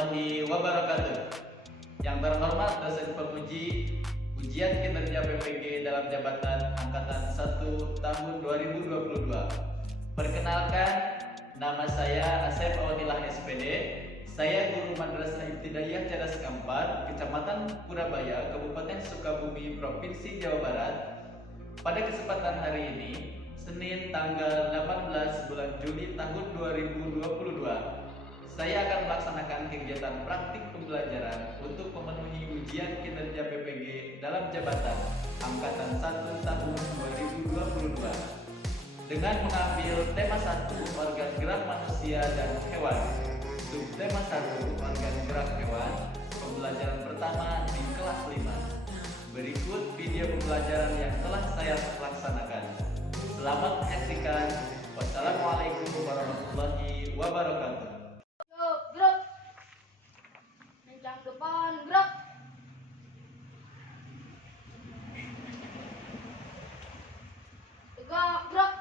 warahmatullahi wabarakatuh. Yang terhormat dosen penguji ujian kinerja PPG dalam jabatan angkatan 1 tahun 2022. Perkenalkan, nama saya Asep Awatilah SPD. Saya guru Madrasah Ibtidaiyah Cadas Kampar, Kecamatan Purabaya, Kabupaten Sukabumi, Provinsi Jawa Barat. Pada kesempatan hari ini, Senin tanggal 18 bulan Juli tahun 2022, saya akan melaksanakan kegiatan praktik pembelajaran untuk memenuhi ujian kinerja PPG dalam jabatan angkatan 1 tahun 2022 dengan mengambil tema 1 organ gerak manusia dan hewan, subtema 1 organ gerak hewan, pembelajaran pertama di kelas 5. Berikut video pembelajaran yang telah saya laksanakan. Selamat menyaksikan. Wassalamualaikum warahmatullahi wabarakatuh. Gerak, kencang depan, gerak. Tegak, gerak.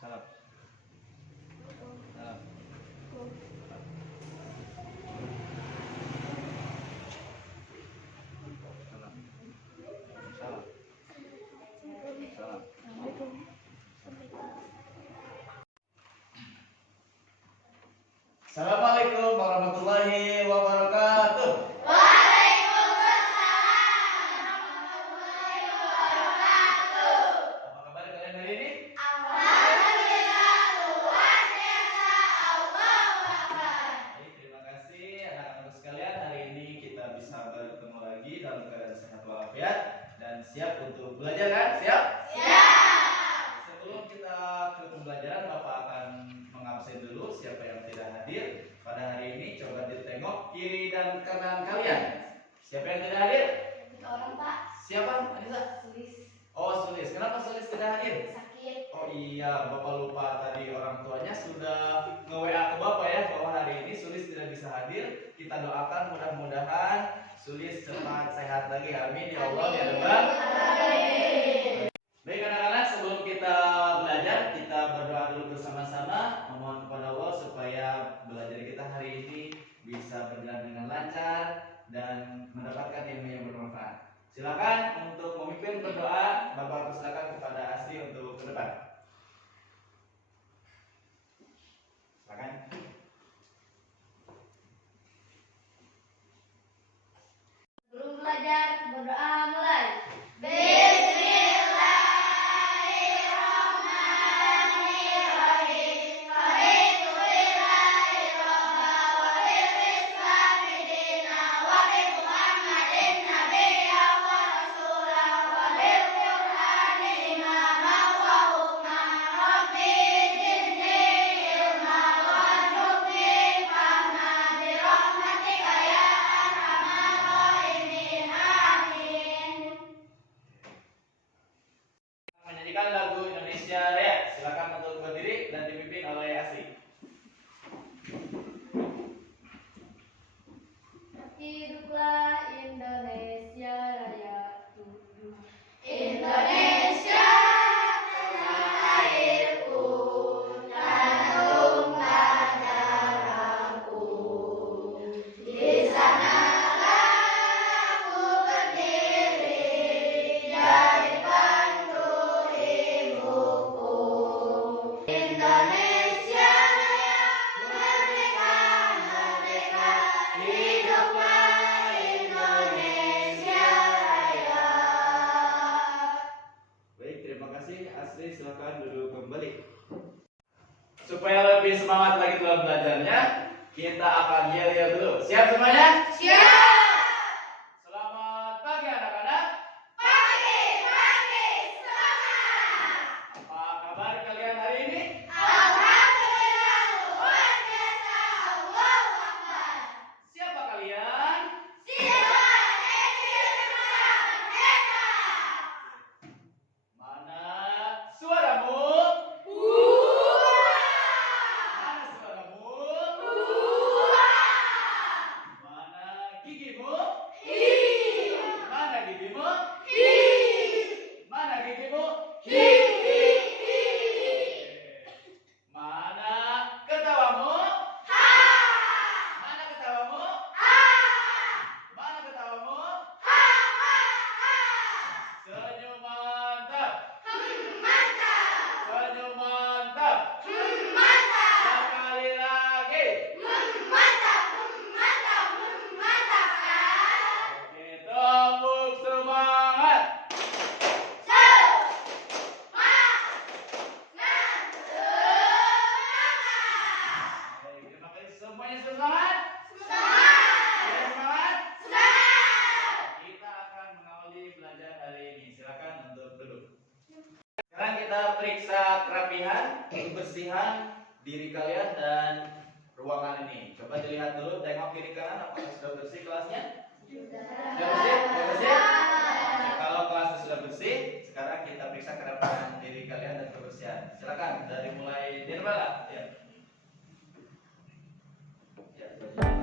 Salam. Salam. Salam. Salam. Assalamualaikum warahmatullahi wabarakatuh. Apa kabar kalian hari ini? Baik, terima kasih anak-anak sekalian. Hari ini kita bisa bertemu lagi dalam keadaan sehat walafiat dan siap untuk belajar kan? Siap? Sebelum kita ke pembelajaran, Bapak akan mengabsen dulu siapa yang tidak hadir pada hari ini. Coba ditengok kiri dan kanan kalian. Siapa yang tidak hadir? Orang Pak, Siapa? Anissa? tulis Oh, Sulis. Kenapa Sulis tidak hadir? sakit. Oh iya, Bapak lupa tadi orang tuanya sudah nge-WA ke Bapak ya bahwa hari ini Sulis tidak bisa hadir. Kita doakan mudah-mudahan Sulis cepat sehat lagi. Amin ya Allah ya Rabbal. Baik anak-anak, sebelum kita belajar, kita berdoa dulu bersama-sama. Memohon kepada Allah supaya belajar kita hari ini bisa berjalan dengan lancar dan mendapatkan ilmu yang bermanfaat. Silakan untuk memimpin berdoa. Bapak persilakan kepada Asri untuk ke depan. Silakan. Sebelum belajar, berdoa mulai. Menyanyikan lagu Indonesia Raya. Silakan untuk berdiri dan dipimpin oleh Asri. Hiduplah Indonesia Raya. Indonesia, tanah airku, tanah darahku. Di sanalah aku berdiri, jadi pandu ibuku. Indonesia Raya, merdeka, merdeka, hiduplah Indonesia Raya. Baik, terima kasih Asri. Silakan duduk kembali. Supaya lebih semangat lagi dalam belajarnya, kita akan yel-yel dulu. Siap semuanya? Siap! Selamat pagi anak-anak. Pagi, semangat! Apa kabar kalian hari ini? Alhamdulillah, luar biasa, Allahu Akbar. Siapa kalian? Siswa SD Merdeka! Mana suaramu? Mana suaramu? Mana gigi periksa kerapihan, kebersihan diri kalian dan ruangan ini. Coba dilihat dulu, tengok kiri kanan apakah sudah bersih kelasnya? Sudah bersih? Sudah bersih? Nah, kalau kelasnya sudah bersih, sekarang kita periksa kerapihan diri kalian dan kebersihan. Silakan dari mulai Nirmala. Ya. Ya, ya, silakan.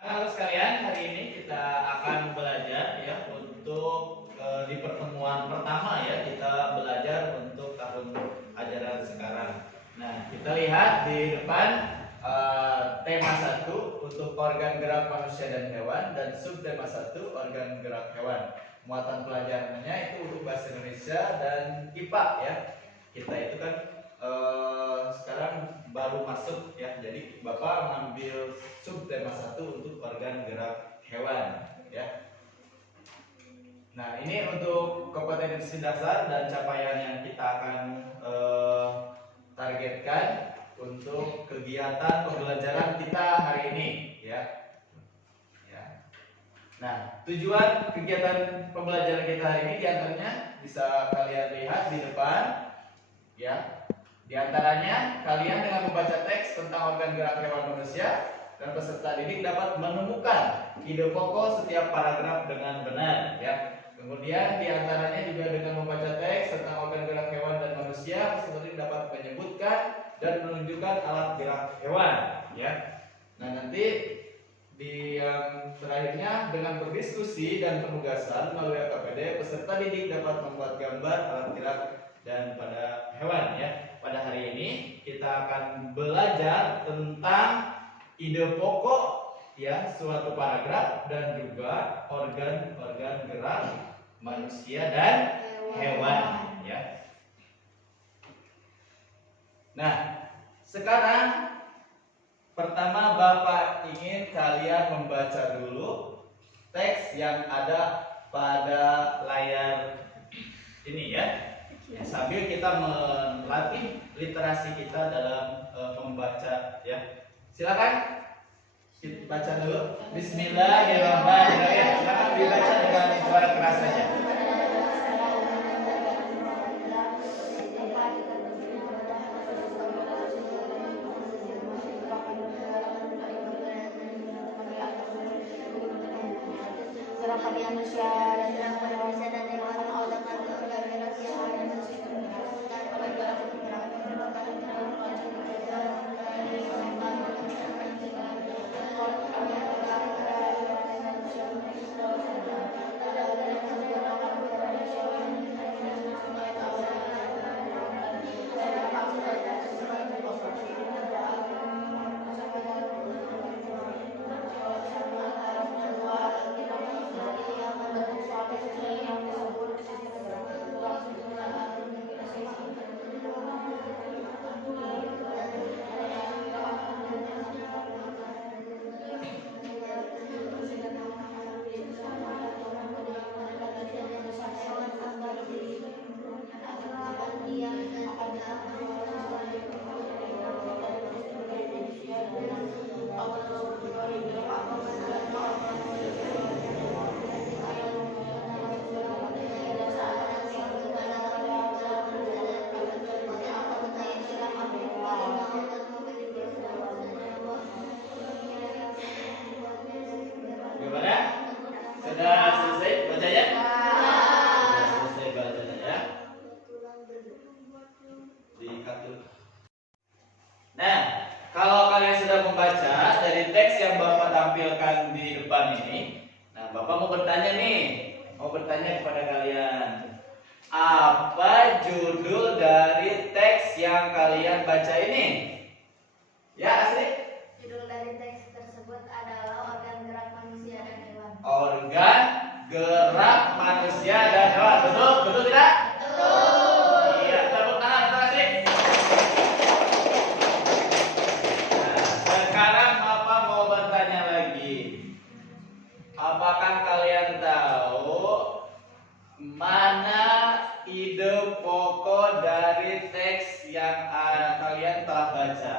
Halo sekalian, hari ini kita akan belajar ya untuk di pertemuan pertama ya kita belajar untuk tahun ajaran sekarang. Nah, kita lihat di depan tema 1 untuk organ gerak manusia dan hewan dan subtema 1 organ gerak hewan. Muatan pelajarannya itu untuk bahasa Indonesia dan IPA ya. Kita itu kan sekarang baru masuk ya, jadi Bapak mengambil subtema 1 untuk organ gerak hewan ya. Nah, ini untuk kompetensi dasar dan capaian yang kita akan targetkan untuk kegiatan pembelajaran kita hari ini ya. Nah, tujuan kegiatan pembelajaran kita hari ini diantaranya bisa kalian lihat di depan ya. Di antaranya, kalian dengan membaca teks tentang organ gerak hewan manusia dan peserta didik dapat menemukan ide pokok setiap paragraf dengan benar ya. Kemudian di antaranya juga dengan membaca teks tentang organ gerak hewan dan manusia, peserta didik dapat menyebutkan dan menunjukkan alat gerak hewan ya. Nah, nanti di yang terakhirnya dengan berdiskusi dan penugasan melalui AKPD, peserta didik dapat membuat gambar alat gerak dan pada hewan ya. Pada hari ini kita akan belajar tentang ide pokok ya suatu paragraf dan juga organ-organ gerak manusia dan hewan ya. Nah, sekarang pertama Bapak ingin kalian membaca dulu teks yang ada pada layar ini ya. Ya, sambil kita melatih literasi kita dalam membaca ya. Silakan kita baca dulu. Bismillahirrahmanirrahim. Silakan dibaca dengan suara keras saja. Manusia dan hewan organ gerak hewan Bapak mau bertanya nih, mau bertanya kepada kalian. Apa judul dari teks yang kalian baca ini? Ya, Asri? Judul dari teks tersebut adalah organ gerak manusia dan hewan. Organ gerak manusia dan hewan. Betul? Betul tidak? Betul. Iya, tepuk tangan untuk Asri. Nah, sekarang Bapak mau bertanya lagi. Apakah kalian tahu mana ide pokok dari teks yang kalian telah baca?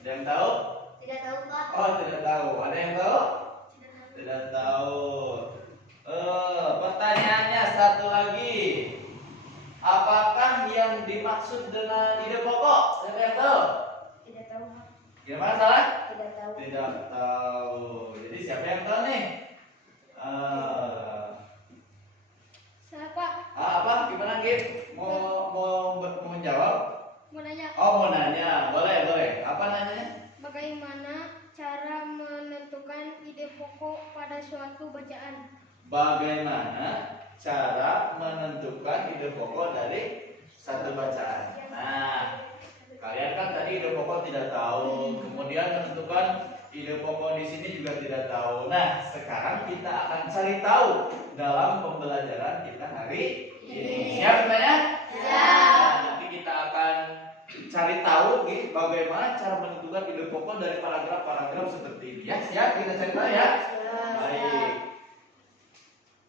Ada yang tahu? Tidak tahu, Pak. Oh, tidak tahu. Ada yang tahu? Tidak tahu. Pertanyaannya satu lagi. Apakah yang dimaksud dengan ide pokok? Siapa yang tahu? Tidak tahu, Pak. Gimana salah? Tidak tahu. Tidak tahu. Jadi siapa yang tahu nih? Saya, Pak, Apa? Gimana, Gip? Mau menjawab? mau nanya. Oh, mau nanya. Boleh, boleh. Apa nanyanya? Bagaimana cara menentukan ide pokok pada suatu bacaan? Bagaimana cara menentukan ide pokok dari satu bacaan? Nah, kalian kan tadi ide pokok tidak tahu, kemudian menentukan ide pokok di sini juga tidak tahu. Nah, sekarang kita akan cari tahu dalam pembelajaran kita hari ini. Siap semuanya? Nah, nanti kita akan cari tahu bagaimana cara menentukan ide pokok dari paragraf-paragraf seperti ini. Ya, siap? Kita cari tahu ya. Baik.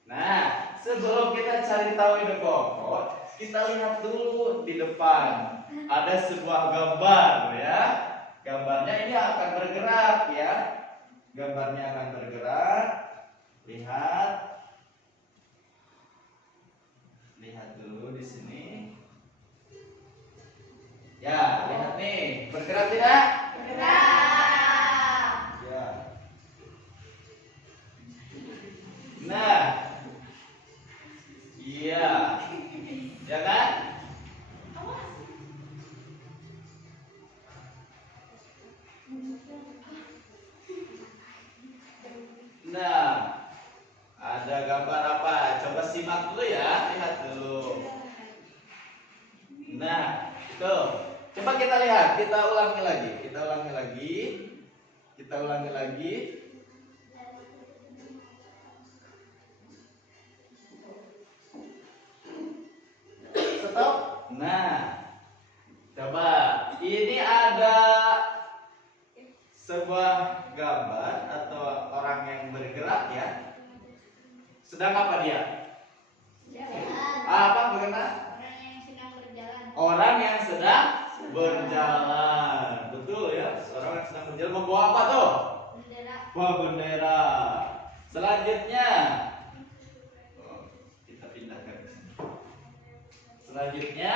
Nah, sebelum kita cari tahu ide pokok, kita lihat dulu di depan ada sebuah gambar ya. Gambarnya ini akan bergerak ya. Gambarnya akan bergerak. Lihat. Lihat dulu di sini. Ya, lihat nih. Bergerak tidak? Bergerak. Ya. Nah. Iya. Ya kan? Nah, ada gambar apa? Coba simak dulu ya, lihat dulu. Nah, itu. Coba kita lihat, kita ulangi lagi, kita ulangi lagi, kita ulangi lagi. Stop. Nah, coba ini ada sebuah gambar atau orang yang bergerak ya. Sedang apa dia? Apa bagaimana? Orang yang sedang berjalan. Orang yang sedang berjalan. Betul ya, orang yang sedang berjalan membawa apa tuh? Bendera. Bawa bendera. Selanjutnya, kita pindahkan ke sini. Selanjutnya,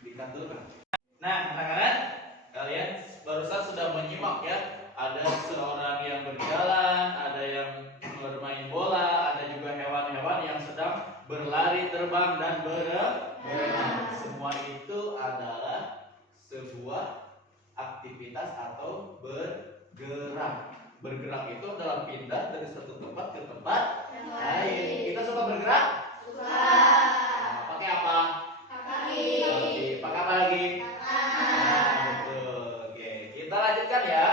dikat dulu kan? Nah, anak-anak, kalian barusan sudah menyimak ya. Ada seorang yang berjalan, ada yang bermain bola, ada juga hewan-hewan yang sedang berlari, terbang, dan berenang. Semua itu adalah sebuah aktivitas atau bergerak. Bergerak itu adalah pindah dari satu tempat ke tempat lain. Kita suka bergerak? Suka. Nah, pakai apa? Kaki. Pakai apa lagi? Nah, betul. Oke, kita lanjutkan ya.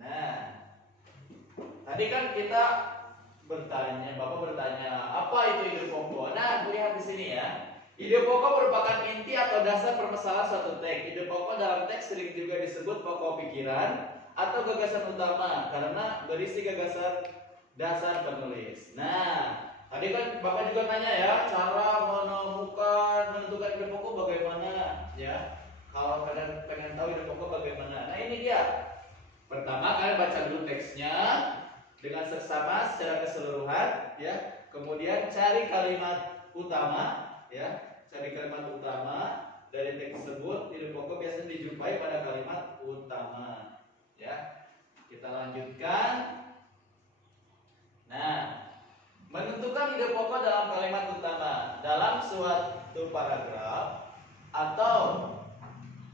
Nah, tadi kan kita Bapak bertanya, apa itu ide pokok? Nah, lihat di sini ya. Ide pokok merupakan inti atau dasar permasalahan suatu teks. Ide pokok dalam teks sering juga disebut pokok pikiran atau gagasan utama karena berisi gagasan dasar penulis. Nah, tadi kan Bapak juga nanya ya, cara menentukan ide pokok bagaimana ya? Kalau kalian pengen tahu ide pokok bagaimana? Nah, ini dia. Pertama, kalian baca dulu teksnya dengan seksama secara keseluruhan ya. Kemudian cari kalimat utama ya. Cari kalimat utama dari teks tersebut. Ide pokok biasanya dijumpai pada kalimat utama ya. Kita lanjutkan. Nah, menentukan ide pokok dalam kalimat utama dalam suatu paragraf atau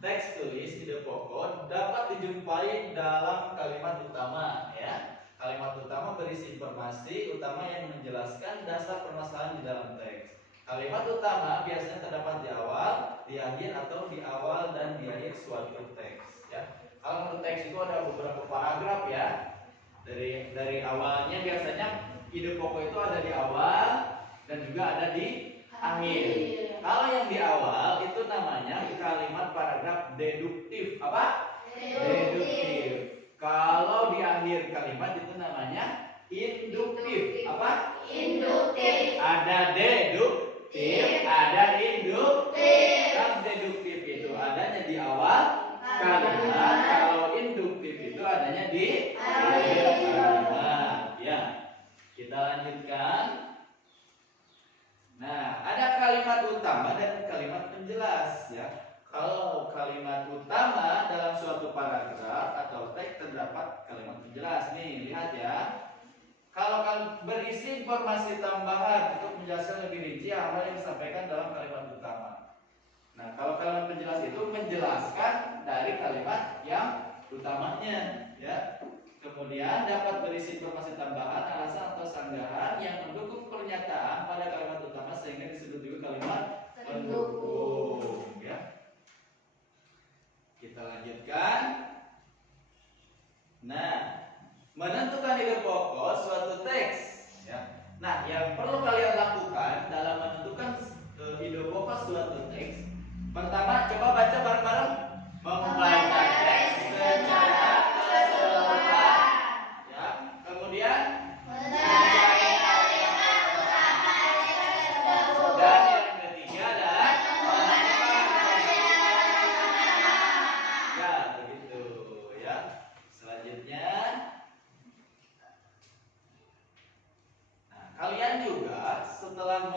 teks tulis ide pokok dapat dijumpai dalam kalimat utama ya. Kalimat utama berisi informasi utama yang menjelaskan dasar permasalahan di dalam teks. Kalimat utama biasanya terdapat di awal, di akhir atau di awal dan di akhir suatu teks ya. Kalau menurut teks itu ada beberapa paragraf ya. Dari awalnya biasanya ide pokok itu ada di awal dan juga ada di akhir. Kalau yang di awal itu namanya kalimat paragraf deduktif. Apa? Deduktif. Kalau di akhir kalimat itu namanya induktif. Apa? Induktif. Ada deduktif, ada induktif. Kan deduktif itu adanya di awal kalimat, kalau induktif itu adanya di akhir kalimat. Ya. Kita lanjutkan. Nah, ada kalimat utama dan kalimat penjelas ya. Kalau kalimat utama dalam suatu paragraf atau teks terdapat kalimat penjelas. Nih, lihat ya. Kalau berisi informasi tambahan untuk menjelaskan lebih rinci hal yang disampaikan dalam kalimat utama. Nah, kalau kalimat penjelas itu menjelaskan dari kalimat yang utamanya ya. Kemudian dapat berisi informasi tambahan, alasan atau sanggahan yang mendukung pernyataan pada kalimat utama sehingga disebut juga kalimat pendukung ya. Kita lanjutkan. Nah, menentukan ide pokok suatu teks ya. Nah, yang perlu kalian lakukan dalam menentukan ide pokok suatu teks, pertama coba baca bareng-bareng. Membaca teks secara keseluruhan ya. Kemudian mencari kalimat utama tersebut. Dan yang ketiga adalah ya, begitu ya. Selanjutnya, nah, kalian juga setelah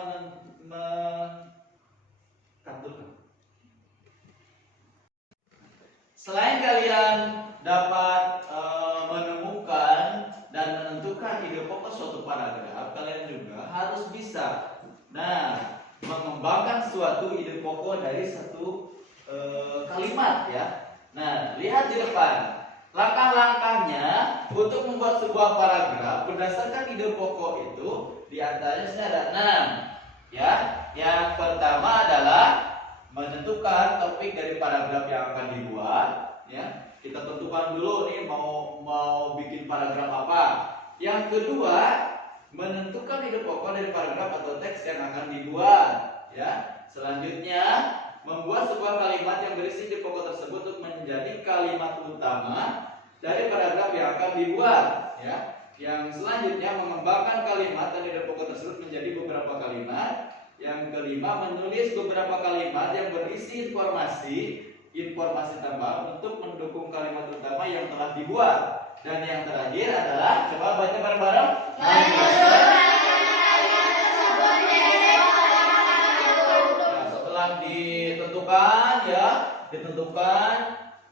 selain kalian dapat menemukan dan menentukan ide pokok suatu paragraf, kalian juga harus bisa mengembangkan suatu ide pokok dari satu kalimat ya. Nah, lihat di depan. Langkah-langkahnya untuk membuat sebuah paragraf berdasarkan ide pokok itu diantaranya ada 6 ya. Yang pertama adalah menentukan topik dari paragraf yang akan dibuat ya. Kita tentukan dulu nih mau bikin paragraf apa. Yang kedua, menentukan ide pokok dari paragraf atau teks yang akan dibuat ya. Selanjutnya, membuat sebuah kalimat yang berisi ide pokok tersebut untuk menjadi kalimat utama dari paragraf yang akan dibuat ya. Yang selanjutnya, mengembangkan kalimat dan ide pokok tersebut menjadi beberapa kalimat. Yang kelima, menulis beberapa kalimat yang berisi informasi tambahan untuk mendukung kalimat utama yang telah dibuat. Dan yang terakhir adalah, coba baca bareng-bareng. Setelah ditentukan,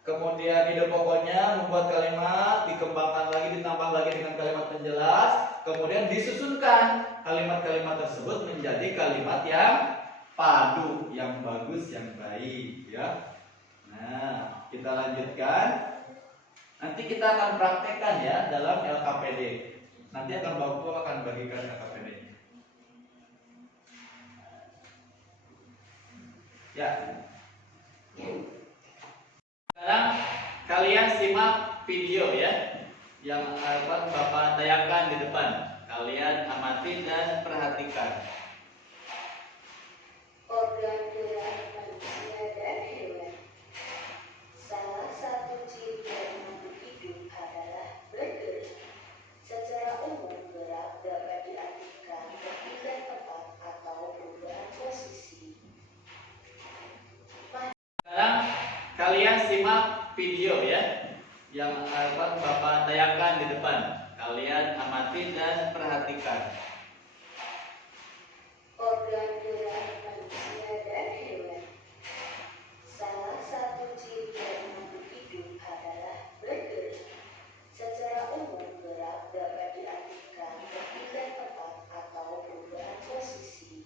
kemudian ide pokoknya, membuat kalimat, dikembangkan lagi, ditambah lagi dengan kalimat penjelas, kemudian disusunkan kalimat-kalimat tersebut menjadi kalimat yang padu, yang bagus, yang baik ya. Nah, kita lanjutkan. Nanti kita akan praktekkan ya dalam LKPD. Nanti Bapak akan bagikan LKPD. Ya. Sekarang kalian simak video ya yang akan Bapak tayangkan di depan. Kalian amati dan perhatikan. Organ gerak manusia dan hewan. Salah satu ciri dari makhluk hidup adalah bergerak. Secara umum, gerak dapat diartikan berpindah tempat atau perubahan posisi. Sekarang kalian simak video ya yang akan Bapak tayangkan di depan. Kalian amati dan perhatikan. Organ gerak manusia dan hewan. Salah satu ciri dari makhluk hidup adalah bergerak. Secara umum, gerak dapat diartikan berpindah tempat atau perubahan posisi.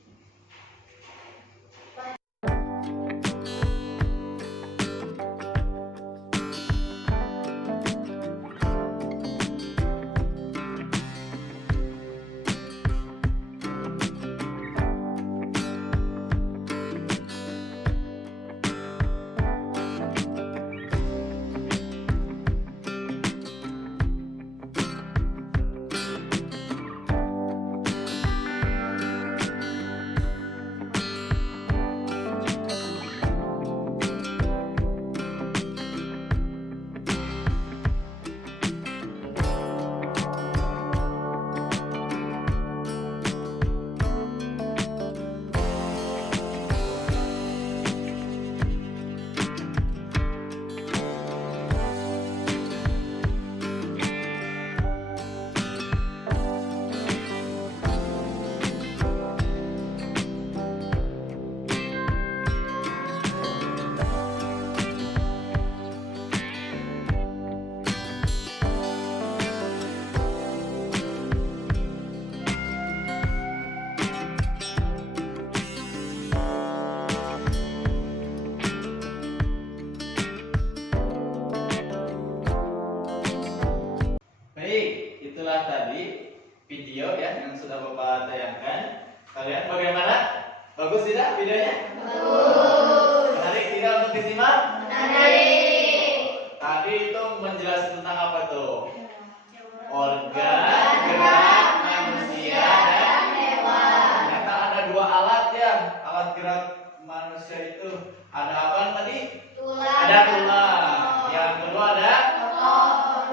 itu. Ada apa tadi? Tulang. Ada tulang. Yang kedua ada? Otot.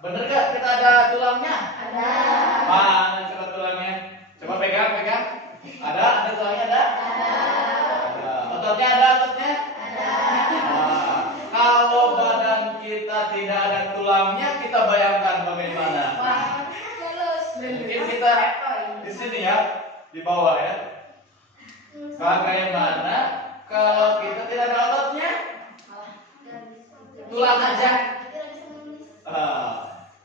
Bener gak kita ada tulangnya? Ada. Mana coba tulangnya? Coba pegang. Ada tulangnya ada? Ada. Ada. Ototnya ada ototnya? Ada. Nah, kalau badan kita tidak ada tulangnya, kita bayangkan bagaimana? Wah, lulus. Mungkin kita di sini ya, di bawah ya. Bagaimana kalau kita tidak ada ototnya? Tulang aja.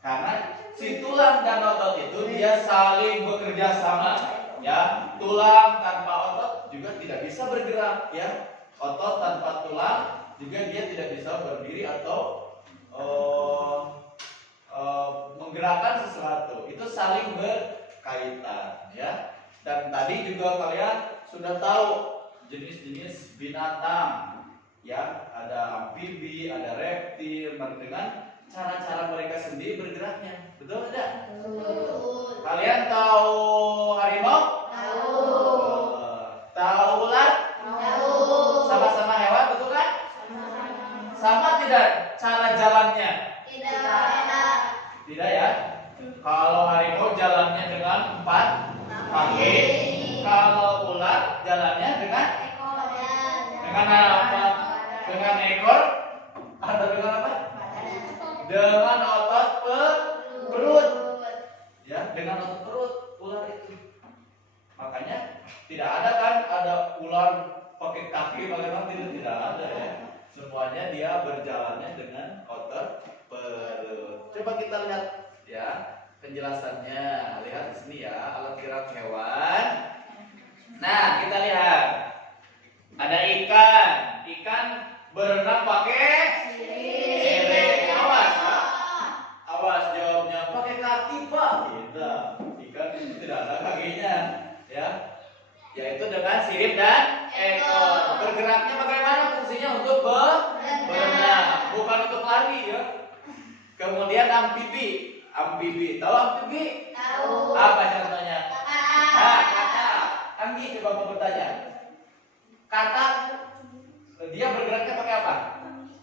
Karena si tulang dan otot itu dia saling bekerja sama, ya. Tulang tanpa otot juga tidak bisa bergerak, ya. Otot tanpa tulang juga dia tidak bisa berdiri atau menggerakkan sesuatu. Itu saling berkaitan, ya. Dan tadi juga kalian sudah tahu jenis-jenis binatang, ya. Ada amfibi, ada reptil, dengan cara-cara mereka sendiri bergeraknya. Betul tidak? Betul. Kalian tahu harimau? Tahu. Tahu ular? Tahu. Sama-sama hewan, betul kan? Sama-sama. Sama tidak cara jalannya? Tidak. Tidak ya? Kalau harimau jalannya dengan 4 kaki, kalau ular jalannya dengan apa? Dengan ekor atau dengan apa? Dengan otot perut. Ya, dengan otot perut ular itu. Makanya tidak ada kan ada ular pakai kaki bagaimana, tidak ada ya. Semuanya dia berjalannya dengan otot perut. Coba kita lihat ya penjelasannya. Lihat di sini ya, alat gerak hewan. Nah, kita lihat. Ada ikan. Ikan berenang pakai sirip. Awas jawabnya pakai kaki, Pak. Tidak. Ikan itu tidak ada kakinya, ya. Yaitu dengan sirip dan ekor. Bergeraknya bagaimana fungsinya? Untuk berenang, bukan untuk lari, ya. Kemudian amfibi. Amfibi. Tahu amfibi? Tahu. Apa contohnya? Kakak. Katak. Anggi coba mau bertanya. Katak dia bergeraknya pakai apa?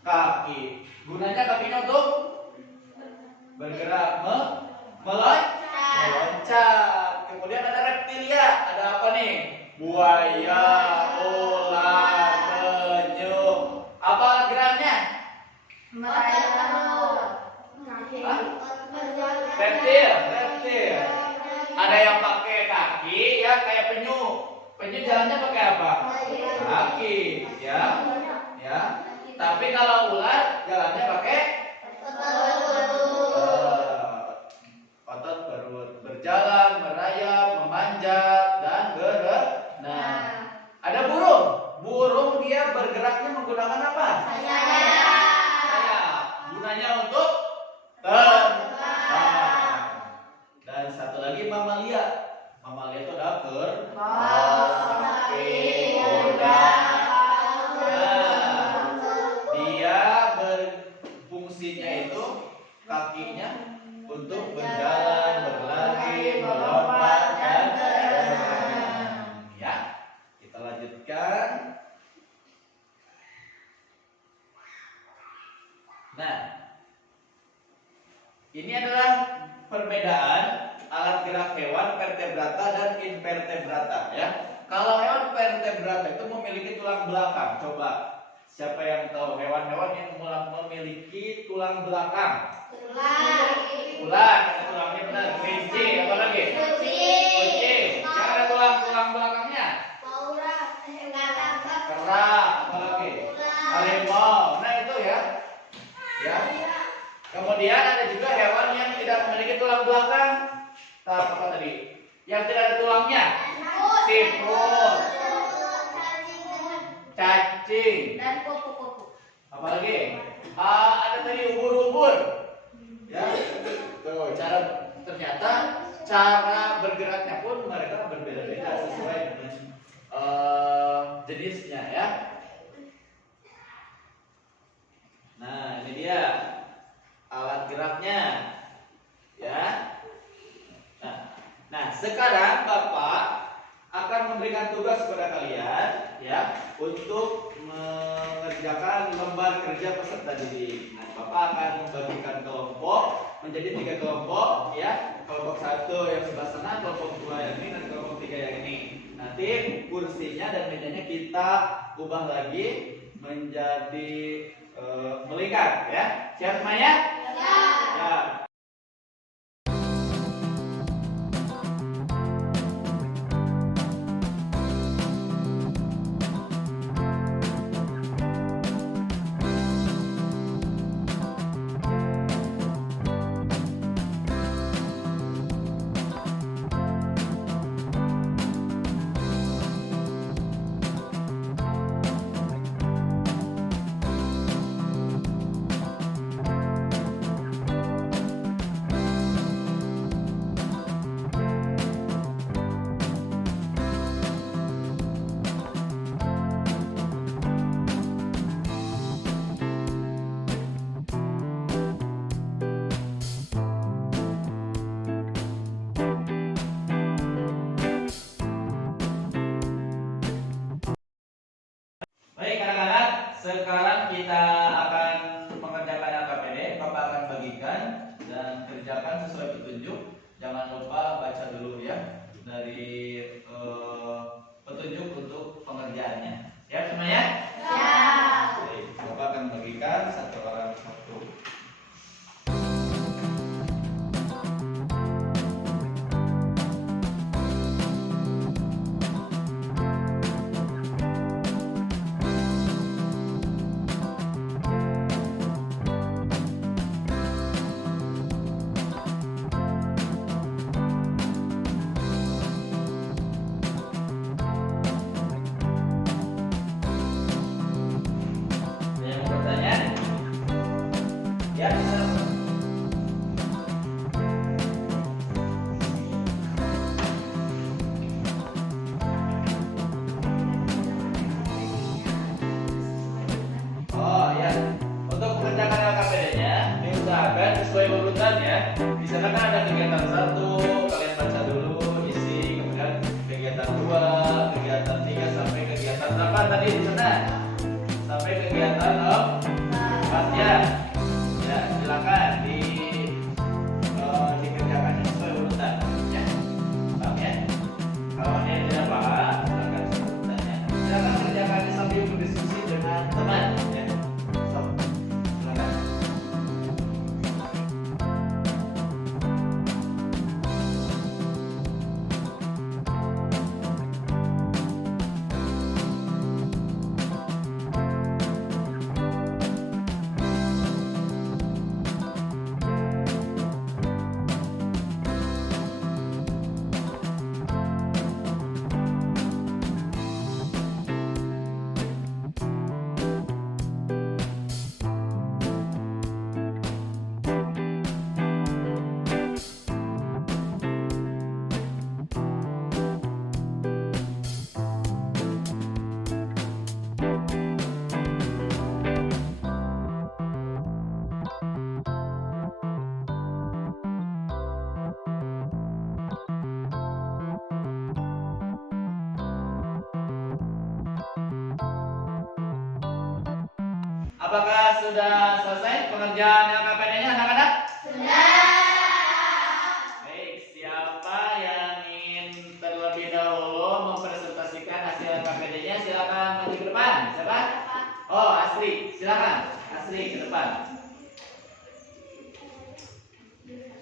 Kaki. Gunanya kakinya untuk bergerak, meloncat. Kemudian ada reptilia. Ada apa nih? Buaya, ular, penyu. Apa geraknya? Reptil. Ada yang pakai kaki, ya kayak penyu. Penyu jalannya pakai apa? Kaki, ya. Tapi kalau ular jalannya pakai otot perut, berjalan, merayap, memanjat, dan berenang. Ada burung. Burung dia bergeraknya menggunakan apa? Sayap. Gunanya untuk terbang. Dan satu lagi mamalia. Mamalia itu ada sapi, kuda. Dia berfungsinya itu kakinya untuk berjalan, berlari, melompat, dan berenang. Ya, kita lanjutkan. Nah, ini adalah perbedaan alat gerak hewan vertebrata dan invertebrata, ya. Kalau hewan vertebrata itu memiliki tulang belakang. Coba siapa yang tahu hewan-hewan yang memiliki tulang belakang? Ular, ada tulangnya benar. Kelinci, apa lagi? Kucing. Yang ada tulang belakangnya? Kera, apa lagi? Harimau. Nah itu ya. Kemudian ada juga hewan yang tidak memiliki tulang belakang. Apa tadi? Yang tidak ada tulangnya? Siput, cacing. Dan kupu-kupu. Apalagi? Ada tadi ubur-ubur. Ya. Tuh, ternyata cara bergeraknya pun mereka berbeda-beda sesuai dengan jenisnya, ya. Nah, ini dia alat geraknya, ya. Nah, sekarang Bapak akan memberikan tugas kepada kalian, ya, untuk mengerjakan lembar kerja peserta didik. Nah, Bapak akan membagikan kelompok menjadi 3 kelompok ya. Kelompok 1 yang sebelah sana, kelompok 2 yang ini, dan kelompok 3 yang ini. Nanti kursinya dan mejanya kita ubah lagi menjadi melingkar ya. Siap semuanya? Siap. Baik anak-anak, sekarang kita akan mengerjakan LKPD. Bapak akan bagikan dan kerjakan sesuai petunjuk. Jangan lupa baca dulu ya dari petunjuk untuk pengerjaannya. Siap semuanya? Siap. Baik, Bapak akan bagikan satu orang satu. Ada yang mau bertanya? Ya, silakan. Oh ya, untuk mengerjakan LKPD-nya diusahakan sesuai urutan ya. Di sana kan ada kegiatan 1, kalian baca dulu isi, kemudian kegiatan 2, kegiatan 3 sampai kegiatan berapa tadi di sana? Sampai kegiatan 4 ya. Ya, silakan dikerjakan sesuai urutan ya. Paham ya? Kalau ada yang tidak paham, silakan bertanya. Silakan kerjakannya sambil berdiskusi dengan teman ya. Stop. Silakan. Apakah sudah selesai pengerjaan LKPD-nya anak-anak? Baik, siapa yang ingin terlebih dahulu mempresentasikan hasil LKPD-nya? Silakan maju ke depan. Siapa? Oh, Asri. Silakan. Asri ke depan.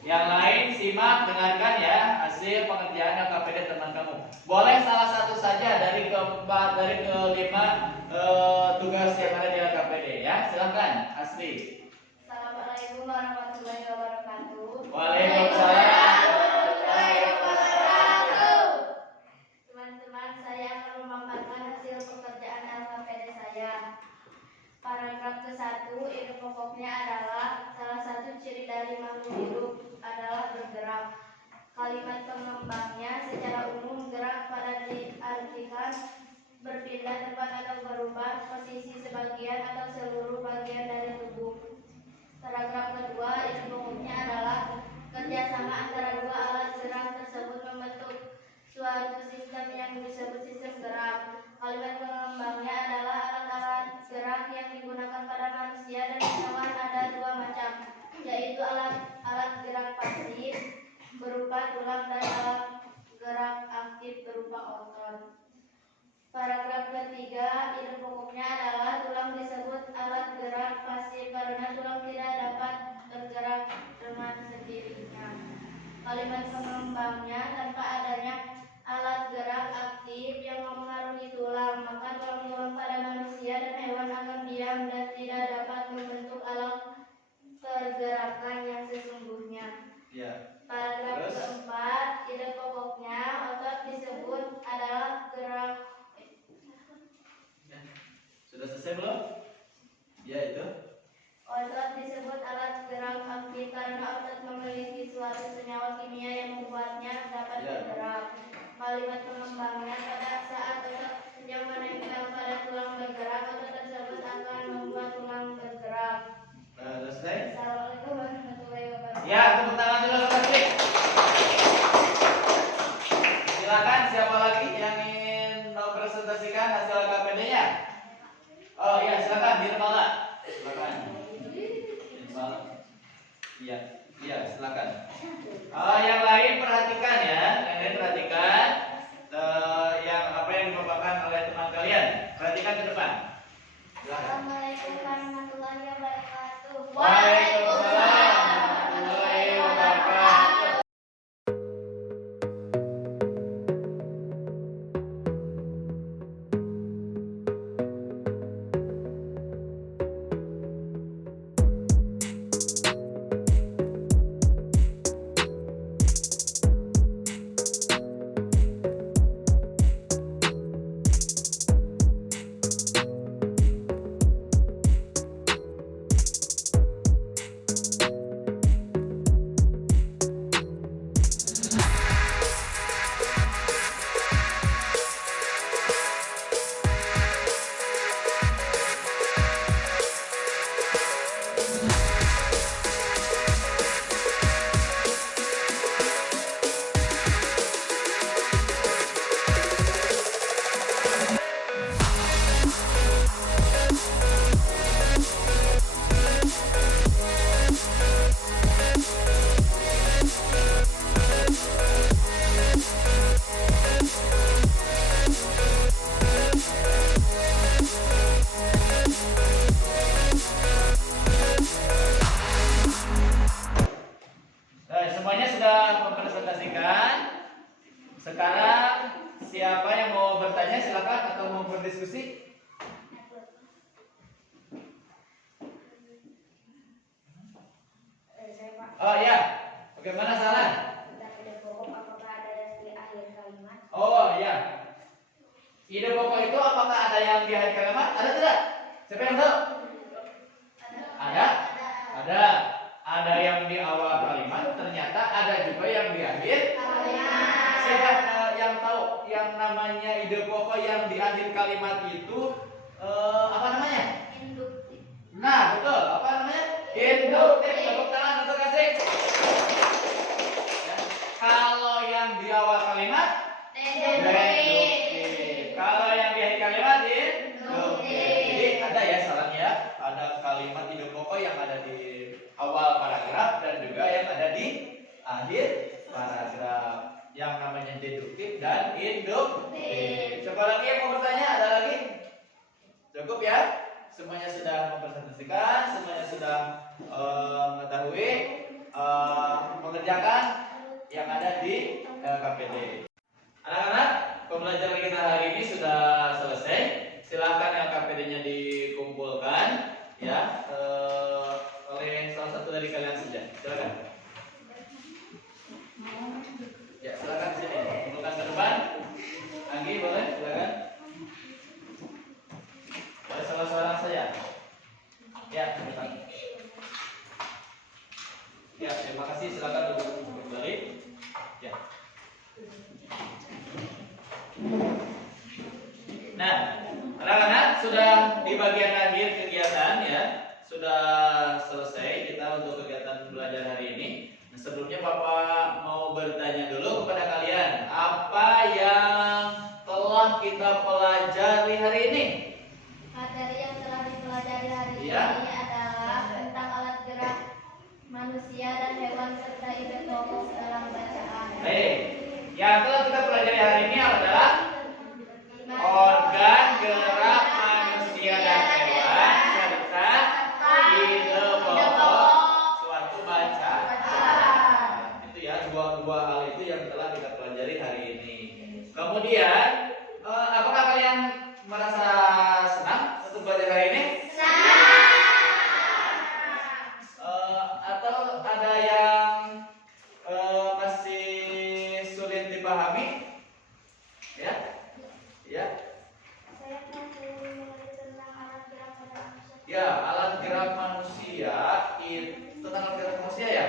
Yang lain simak, dengarkan ya hasil pengerjaan LKPD teman kamu. Boleh salah satu saja dari kelima tugas yang ada di LKPD ya. Silakan, Asri. Assalamualaikum warahmatullahi wabarakatuh. Waalaikumsalam. Teman-teman, saya akan memaparkan hasil pekerjaan LKPD saya. Paragraf ke-1 ide pokoknya adalah salah satu ciri dari makhluk hidup adalah bergerak. Kalimat pengembangnya secara umum gerak pada diartikan berpindah tempat atau berubah posisi sebagian atau seluruh bagian dari tubuh. Selesai belum? Ya itu. Ozon disebut alat gerak aktif karena ozon memiliki suatu senyawa kimia yang membuatnya dapat Ya. bergerak. Kalimat pengembangnya pada saat ozon yang menempel pada tulang bergerak, ozon tersebut akan membuat tulang bergerak. Selesai. Assalamualaikum warahmatullahi wabarakatuh. Ya, tepuk tangan dulu kasih. Silakan siapa lagi yang ingin mempresentasikan hasil KPD-nya? Oh iya, silakan di Nirmala. Silakan. Nirmala. Iya, iya, silakan. Yang lain perhatikan ya, yang lain perhatikan yang apa yang dipaparkan oleh teman kalian. Perhatikan ke depan. Silakan. Assalamualaikum warahmatullahi wabarakatuh. Waalaikumsalam warahmatullahi wabarakatuh. Semuanya sudah mempresentasikan. Sekarang siapa yang mau bertanya silakan atau mau berdiskusi. Oh ya, bagaimana saran? Oh ya, ide pokok itu apakah ada yang di akhir kalimat? Ada tidak? Siapa yang tahu? Ada? Ada. Ada yang di awal kalimat, ternyata ada juga yang di akhir kalimat. Siapa yang tahu yang namanya ide pokok yang di akhir kalimat itu apa namanya? Induktif. Nah, betul. Apa namanya? Induktif. Tepuk tangan untuk kasih. Ya. Kalau yang di awal kalimat deduktif. Kalau yang di akhir kalimat induktif. Jadi ada ya sarannya, ada kalimat ide pokok yang ada di awal paragraf dan juga yang ada di akhir paragraf. Yang namanya deduktif dan induktif. Coba lagi yang mau bertanya, ada lagi? Cukup ya? Semuanya sudah mempresentasikan, semuanya sudah mengetahui mengerjakan yang ada di KPD. Anak-anak, pembelajaran kita hari ini sudah selesai. Silahkan yang KPD-nya dikumpulkan ya oleh salah satu dari kalian saja. Silakan. Ya, silakan sini. Kumpulkan ke depan. Anggi boleh, silakan. Boleh salah seorang saja. Ya, depan. Ya, terima kasih. Silakan duduk kembali. Ya. Nah, anak-anak sudah di bagian akhir kegiatan ya. Sudah selesai kita untuk kegiatan belajar hari ini. Nah, sebelumnya Bapak mau bertanya dulu kepada kalian, apa yang telah kita pelajari hari ini? Materi yang telah dipelajari hari Iya. ini adalah tentang alat gerak manusia dan hewan serta ide pokok dalam bacaan. Baik. Yang telah kita pelajari hari ini adalah organ gerak manusia dan hewan serta ide pokok suatu bacaan. Itu ya, dua hal itu yang telah kita pelajari hari ini. Kemudian, apakah kalian merasa senang untuk belajar hari ini? Atau ada yang masih sulit dipahami? Ya, alat gerak manusia itu tentang alat gerak manusia ya.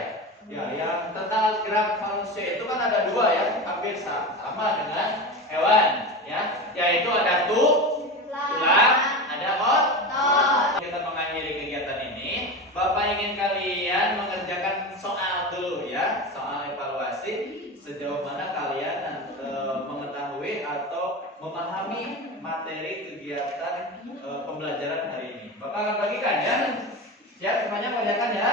Ya, yang tentang alat gerak manusia itu kan ada dua ya, hampir sama dengan hewan ya. Yaitu ada tulang, ada otot. Kita mengakhiri kegiatan ini. Bapak ingin kalian mengerjakan soal dulu ya, soal evaluasi sejauh mana kalian mengetahui atau memahami materi kegiatan pembelajaran hari ini. Bapak akan bagikan ya. Siap semuanya mengerjakan ya.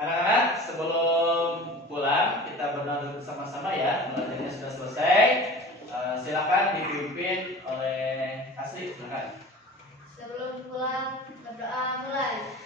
Anak-anak, sebelum pulang kita berdoa bersama-sama ya. Belajarnya sudah selesai. Silakan dipimpin oleh Asri. Silakan. Sebelum pulang berdoa mulai.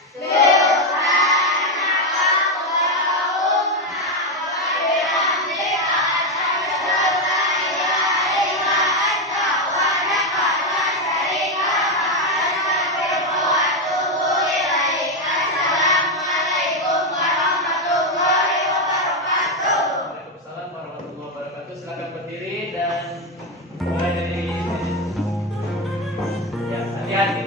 Waalaikumsalam warahmatullahi wabarakatuh. Silakan berdiri dan mulai dari sini. Ya, hati-hati